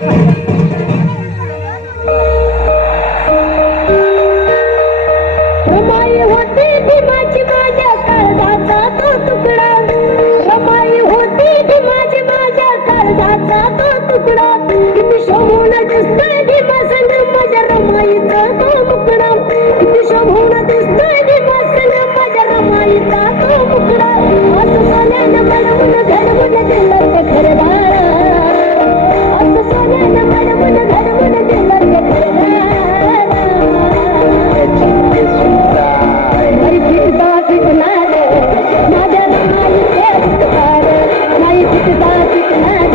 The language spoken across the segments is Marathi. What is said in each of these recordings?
रमाई होती भीमाची माझ्या काळजाचा तो तुकडा, रमाई होती भीमाची माझ्या काळजाचा तो तुकडा, किती शोभून दिसतोय भीमासन माझ्या रमाईचा तो मुकडा, किती शोभून दिसतोय भीमासन माझ्या रमाईचा तो मुकडा, असं सोन्यानं मळवून घडवून दिलं ते घरदार, असं सोन्यानं मळवून घडवून दिलं ते घरदार. नाही फिरता फिरणार माझ्या रमाईचे उपकार, नाही फिरता फिरणार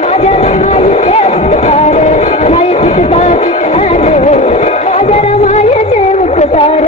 माझ्या रमाईचे उपकार, नाही फिरता फिरणार माझ्या रमाईचे उपकार.